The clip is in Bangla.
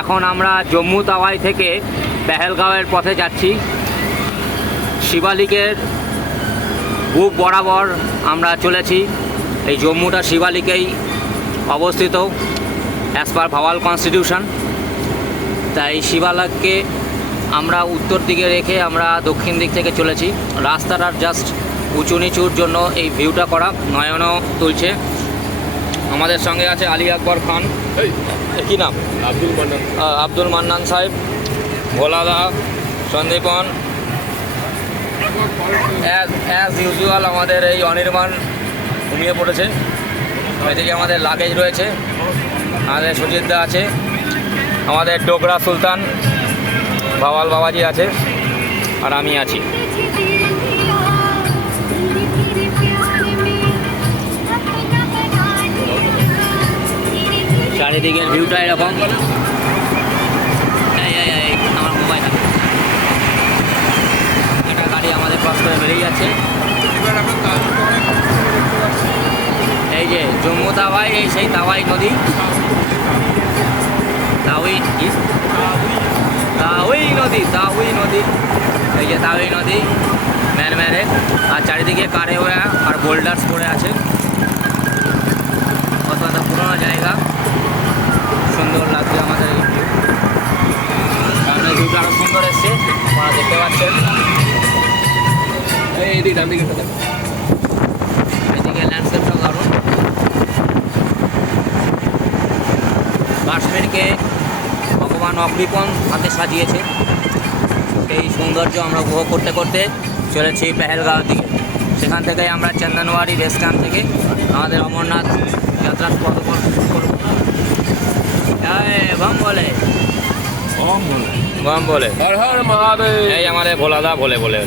এখন আমরা জম্মু তাওয়াই থেকে পেহেলগাঁওয়ের পথে যাচ্ছি। শিবালিকের বুক বরাবর আমরা চলেছি। এই জম্মুটা শিবালিকেই অবস্থিত অ্যাজ পার ভাওয়াল কনস্টিটিউশন তাই শিবালাককে আমরা উত্তর দিকে রেখে আমরা দক্ষিণ দিক থেকে চলেছি। রাস্তাটার জাস্ট উঁচু নিচুর জন্য এই ভিউটা করা নয়নও তুলছে। আমাদের সঙ্গে আছে আলী আকবর খান। কি নাম? আব্দুল মান্নান। আব্দুল মান্নান সাহেব ভোলাদা সন্দীপন অ্যাজ ইউজুয়াল আমাদের এই অনির্বাণ ঘুমিয়ে পড়েছে। এদিকে আমাদের লাগেজ রয়েছে। আমাদের সুজিতদা আছে। আমাদের ডোগরা সুলতান ভাওয়াল বাবাজি আছে। আর আমি আছি। চারিদিকের ভিউটা এরকম। আমার মোবাইল একটা গাড়ি আমাদের ক্রস করে বেরিয়ে যাচ্ছে। এই যে, জম্মু তাওয়াই এই সেই তাওয়াই নদী। তাওই তাওই নদী তাওই নদী। এই যে তাওই নদী ম্যান ম্যানে আর চারিদিকে কারে ওরা আর বোল্ডার্স পড়ে আছে। এই ল্যান্ডস্কেপটা কাশ্মীরকে ভগবান অকৃপণ হাতে সাজিয়েছে। এই সৌন্দর্য আমরা উপভোগ করতে করতে চলেছি পেহেলগাঁও দিকে। সেখান থেকে আমরা বেস ক্যাম্প থেকে আমাদের অমরনাথ যাত্রা করব। বম বলে। গম বলে। হর হর মহাদেব। এই আমাদের ভোলাদা বলে বলে।